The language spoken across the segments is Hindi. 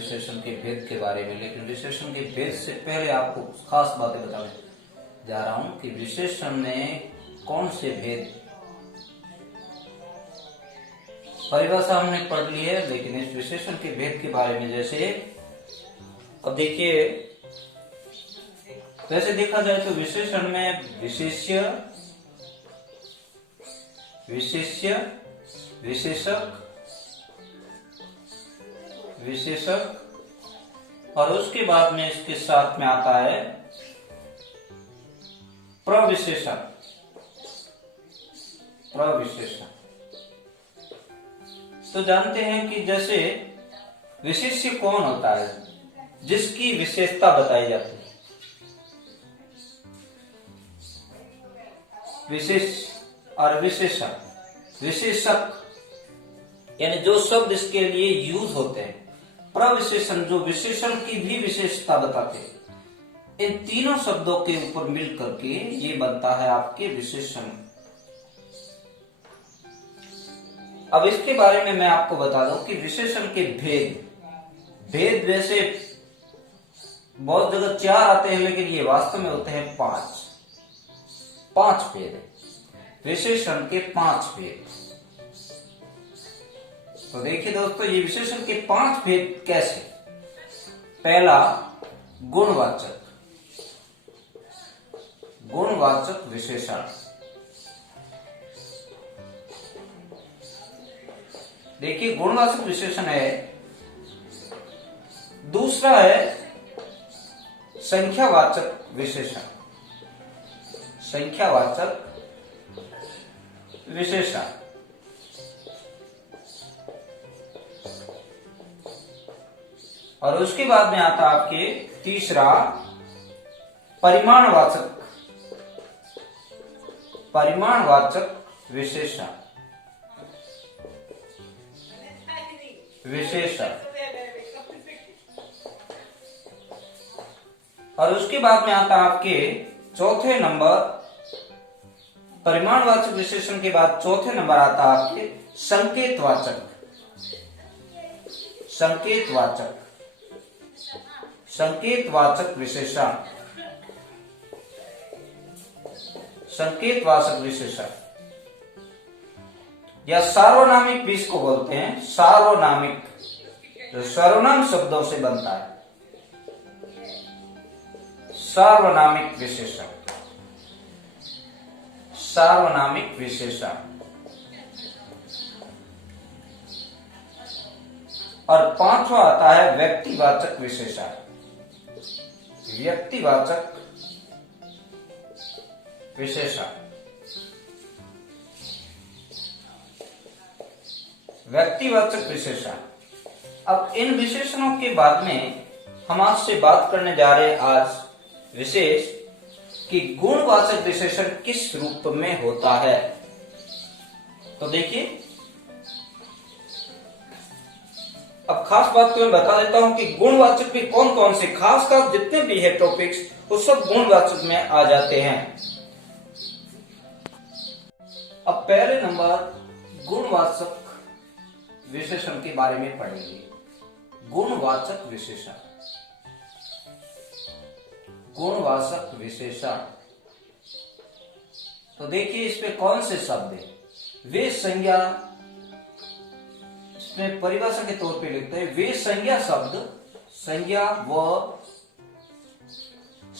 विशेषण के भेद के बारे में, लेकिन विशेषण के भेद से पहले आपको खास बातें बताने जा रहा हूं कि विशेषण में कौन से भेद। परिभाषा हमने पढ़ ली है, लेकिन इस विशेषण के भेद के बारे में जैसे अब देखिए, वैसे देखा जाए तो विशेषण में विशेष्य, विशेष्य, विशेषक, विशेषक और उसके बाद में इसके साथ में आता है प्रविशेषण। प्रविशेषण तो जानते हैं कि जैसे विशेष्य कौन होता है, जिसकी विशेषता बताई जाती है। विशेष और विशेषक, विशेषक यानी जो शब्द इसके लिए यूज होते हैं। प्रविशेषण जो विशेषण की भी विशेषता बताते हैं। इन तीनों शब्दों के ऊपर मिल करके ये बनता है आपके विशेषण। अब इसके बारे में मैं आपको बता दूं कि विशेषण के भेद वैसे बहुत जगह 4 आते हैं, लेकिन ये वास्तव में होते हैं 5 भेद है। विशेषण के 5 भेद। तो देखिए दोस्तों, ये विशेषण के 5 भेद कैसे। पहला, गुणवाचक। गुणवाचक विशेषण। देखिए, गुणवाचक विशेषण है। दूसरा है संख्यावाचक विशेषण। संख्यावाचक विशेषण। और उसके बाद में आता आपके तीसरा परिमाणवाचक। परिमाणवाचक विशेषण। और उसके बाद में आता आपके चौथे नंबर, परिमाणवाचक विशेषण के बाद चौथे नंबर आता आपके संकेतवाचक। संकेतवाचक। संकेतवाचक विशेषण। संकेतवाचक विशेषण या सार्वनामिक भी इसको बोलते हैं। सार्वनामिक जो सर्वनाम शब्दों से बनता है। सार्वनामिक विशेषण। सार्वनामिक विशेषण। और पांचवा आता है व्यक्तिवाचक विशेषण। व्यक्तिवाचक विशेषण। व्यक्तिवाचक विशेषण। अब इन विशेषणों के बाद में हम आपसे बात करने जा रहे हैं आज विशेष कि गुणवाचक विशेषण किस रूप में होता है। तो देखिए, अब खास बात तो मैं बता देता हूं कि गुणवाचक भी कौन कौन से खास जितने भी है टॉपिक्स, वो सब गुणवाचक में आ जाते हैं। अब पहले नंबर गुणवाचक विशेषण के बारे में पढ़ेंगे। गुणवाचक विशेषण। गुणवाचक विशेषण। तो देखिए, इसमें कौन से शब्द है। वे संज्ञा, इसमें परिभाषा के तौर पे लिखते हैं, वे संज्ञा शब्द, संज्ञा व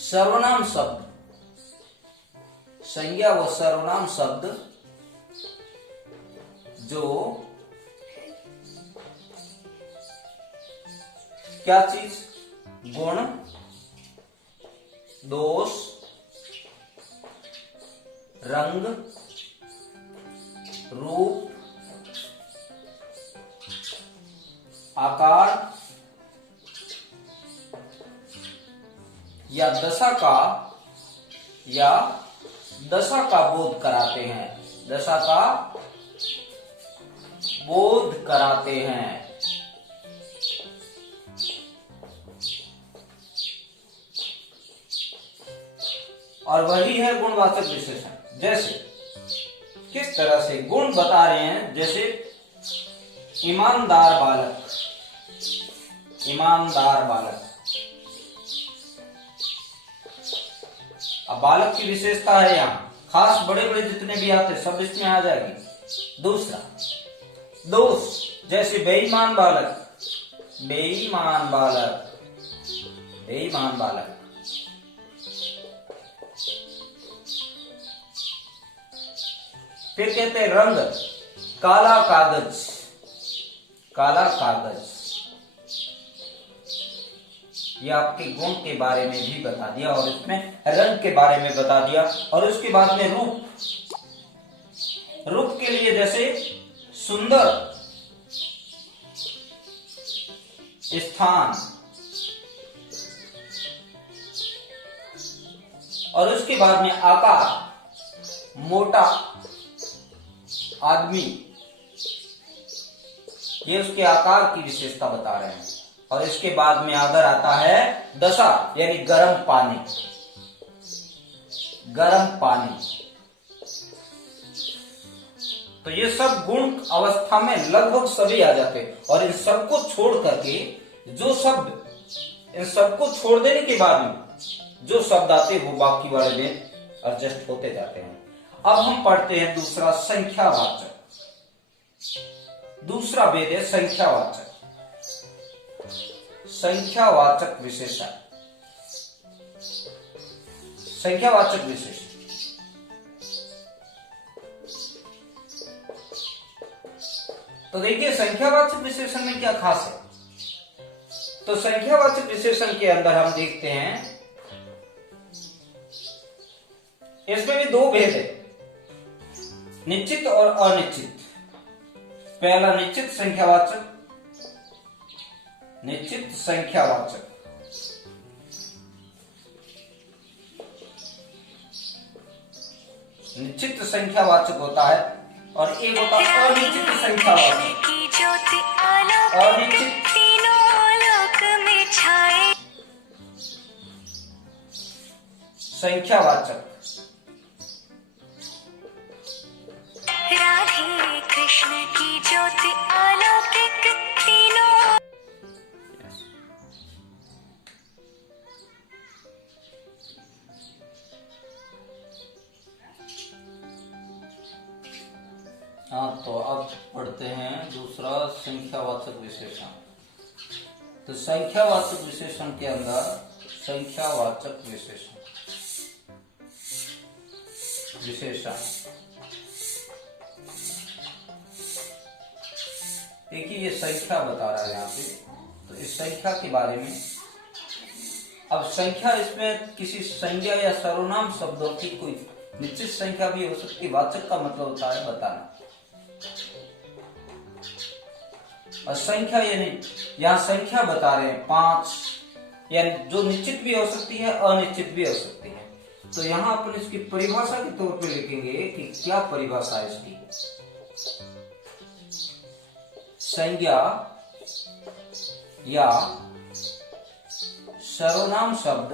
सर्वनाम शब्द, संज्ञा व सर्वनाम शब्द जो क्या चीज, गुण, दोष, रंग, रूप, आकार या दशा का बोध कराते हैं। दशा का बोध कराते हैं। और वही है गुणवाचक विशेषण। जैसे किस तरह से गुण बता रहे हैं, जैसे ईमानदार बालक, ईमानदार बालक। अब बालक की विशेषता है यहाँ, खास बड़े बड़े जितने भी आते सब इसमें आ जाएगी। दूसरा, दोष, जैसे बेईमान बालक, बेईमान बालक, बेईमान बालक। फिर कहते हैं रंग, काला कागज, काला कागज। ये आपके गुण के बारे में भी बता दिया और इसमें रंग के बारे में बता दिया। और उसके बाद में रूप, रूप के लिए जैसे सुंदर, स्थान, और उसके बाद में आकार, मोटा आदमी, ये उसके आकार की विशेषता बता रहे हैं। और इसके बाद में अगर आता है दशा, यानी गर्म पानी, गर्म पानी। तो ये सब गुण अवस्था में लगभग सभी आ जाते हैं। और इन सबको छोड़ करके जो शब्द, इन सबको छोड़ देने के बाद में जो शब्द आते हैं वो बाकी वाले में एडजस्ट होते जाते हैं। अब हम पढ़ते हैं दूसरा, संख्यावाचक। दूसरा वेद है संख्यावाचक, संख्यावाचक विशेषण, संख्यावाचक विशेषण। तो देखिए संख्यावाचक विशेषण में क्या खास है। तो संख्यावाचक विशेषण के अंदर हम देखते हैं इसमें भी दो भेद है, निश्चित और अनिश्चित। पहला निश्चित संख्यावाचक, निश्चित संख्यावाचक। निश्चित संख्यावाचक होता है और एक होता है अनिश्चित संख्यावाचक। अनिश्चित संख्यावाचक। राधे कृष्ण की ज्योति अलौकिक तीनों। हाँ, तो अब पढ़ते हैं दूसरा संख्यावाचक विशेषण। तो संख्यावाचक विशेषण के अंदर संख्यावाचक विशेषण, विशेषण देखिए ये संख्या बता रहा है यहाँ पे। तो इस संख्या के बारे में, अब संख्या इसमें किसी संज्ञा या सर्वनाम शब्दों की कोई निश्चित संख्या भी हो सकती है। वाचक का मतलब होता है बताना, और संख्या यानी यहाँ संख्या बता रहे हैं 5, यानी जो निश्चित भी हो सकती है अनिश्चित भी हो सकती है। तो यहाँ अपन इसकी परिभाषा के तौर पे लिखेंगे कि क्या परिभाषा है इसकी। संज्ञा या सर्वनाम शब्द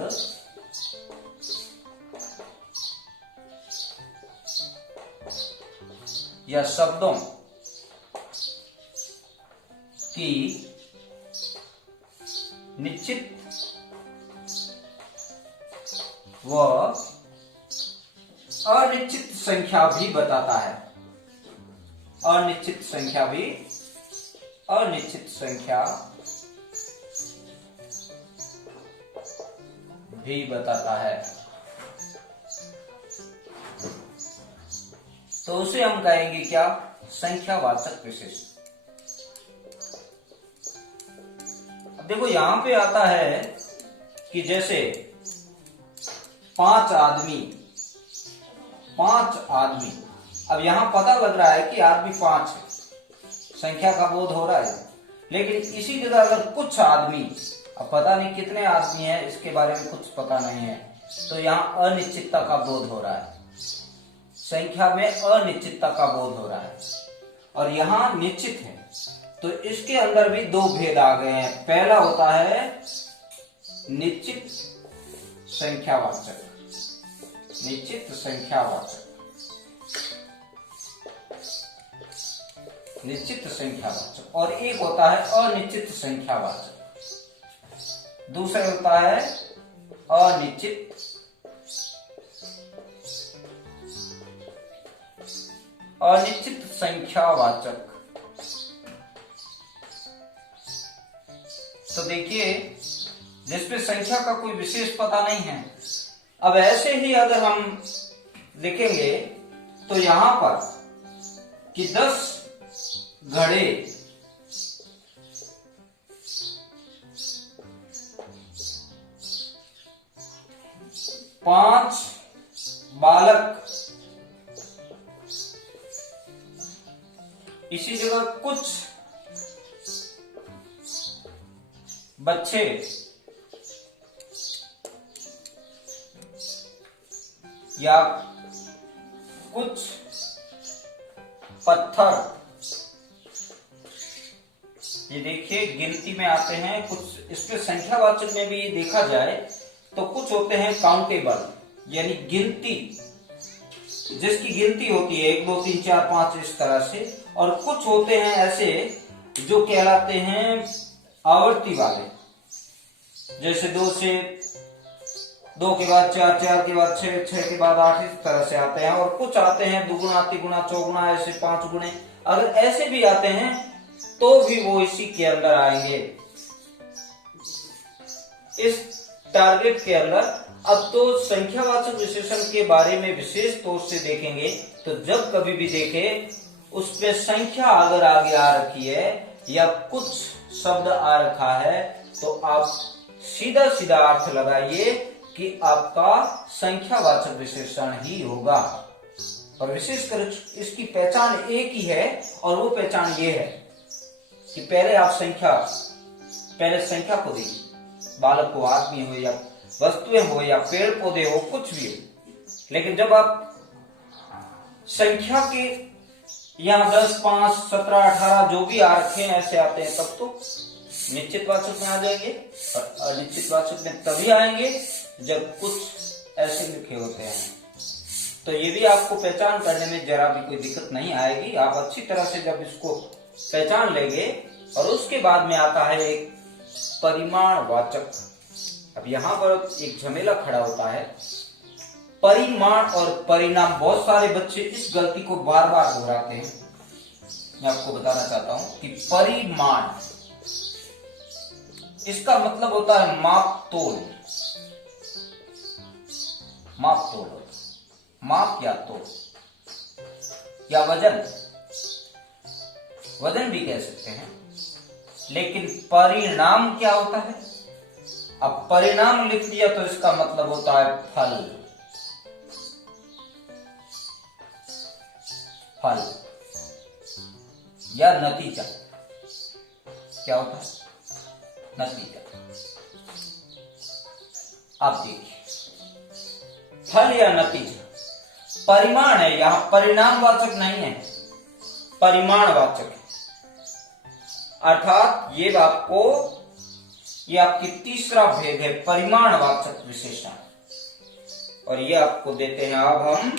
या शब्दों की निश्चित व अनिश्चित संख्या भी बताता है। अनिश्चित संख्या भी, अनिश्चित संख्या भी बताता है। तो उसे हम कहेंगे क्या, संख्यावाचक विशेषण। अब देखो यहां पे आता है कि जैसे 5 आदमी, 5 आदमी। अब यहां पता लग रहा है कि आदमी 5 है, संख्या का बोध हो रहा है। लेकिन इसी जगह अगर कुछ आदमी, अब पता नहीं कितने आदमी है, इसके बारे में कुछ पता नहीं है, तो यहाँ अनिश्चितता का बोध हो रहा है। संख्या में अनिश्चितता का बोध हो रहा है और यहाँ निश्चित है। तो इसके अंदर भी दो भेद आ गए हैं। पहला होता है निश्चित संख्यावाचक, निश्चित संख्यावाचक, निश्चित संख्यावाचक, और एक होता है अनिश्चित संख्यावाचक। दूसरा होता है अनिश्चित, अनिश्चित संख्यावाचक। तो देखिए, जिसमें संख्या का कोई विशेष पता नहीं है। अब ऐसे ही अगर हम लिखेंगे तो यहां पर कि 10 घड़े 5 बालक, इसी जगह कुछ बच्चे या कुछ पत्थर, ये देखिए गिनती में आते हैं कुछ। इसमें संख्यावाचक में भी देखा जाए तो कुछ होते हैं काउंटेबल, यानी गिनती, जिसकी गिनती होती है 1 2 3 4 5 इस तरह से, और कुछ होते हैं ऐसे जो कहलाते हैं आवर्ती वाले, जैसे 2 से 2 के बाद 4, 4 के बाद 6, 6 के बाद 8 इस तरह से आते हैं। और कुछ आते हैं दुगुना तिगुना चौगुना, ऐसे 5 गुणे। अगर ऐसे भी आते हैं तो भी वो इसी के अंदर आएंगे, इस टारगेट के अंदर। अब तो संख्यावाचक विशेषण के बारे में विशेष तौर से देखेंगे तो जब कभी भी देखें उसमें संख्या अगर आगे आ रखी है या कुछ शब्द आ रखा है तो आप सीधा सीधा अर्थ लगाइए कि आपका संख्यावाचक विशेषण ही होगा। और विशेषकर इसकी पहचान एक ही है, और वो पहचान ये है कि पहले संख्या को देखिए, बालक को आदमी हो या वस्तुएं हो या पेड़ पौधे हो, कुछ भी हो। लेकिन जब आप संख्या के यहाँ 10, 5, 17, 18 जो भी आ रखे हैं ऐसे आते हैं, तब तो निश्चितवाचक में आ जाएंगे। और अनिश्चितवाचक में तभी आएंगे जब कुछ ऐसे लिखे होते हैं। तो ये भी आपको पहचान करने में जरा भी कोई दिक्कत नहीं आएगी। आप अच्छी तरह से जब इसको पहचान लेंगे। और उसके बाद में आता है एक परिमाणवाचक। अब यहाँ पर एक झमेला खड़ा होता है, परिमाण और परिणाम। बहुत सारे बच्चे इस गलती को बार बार दोहराते हैं। मैं आपको बताना चाहता हूं कि परिमाण, इसका मतलब होता है माप तोल, माप तोल, माप या तोल या वजन, वजन भी कह सकते हैं। लेकिन परिणाम क्या होता है? अब परिणाम लिख दिया तो इसका मतलब होता है फल, फल या नतीजा। क्या होता है? नतीजा। आप देखिए, फल या नतीजा परिमाण है, यहां परिणामवाचक नहीं है, परिमाणवाचक है। अर्थात ये आपकी तीसरा भेद है, परिमाणवाचक विशेषण। और ये आपको देते हैं अब हम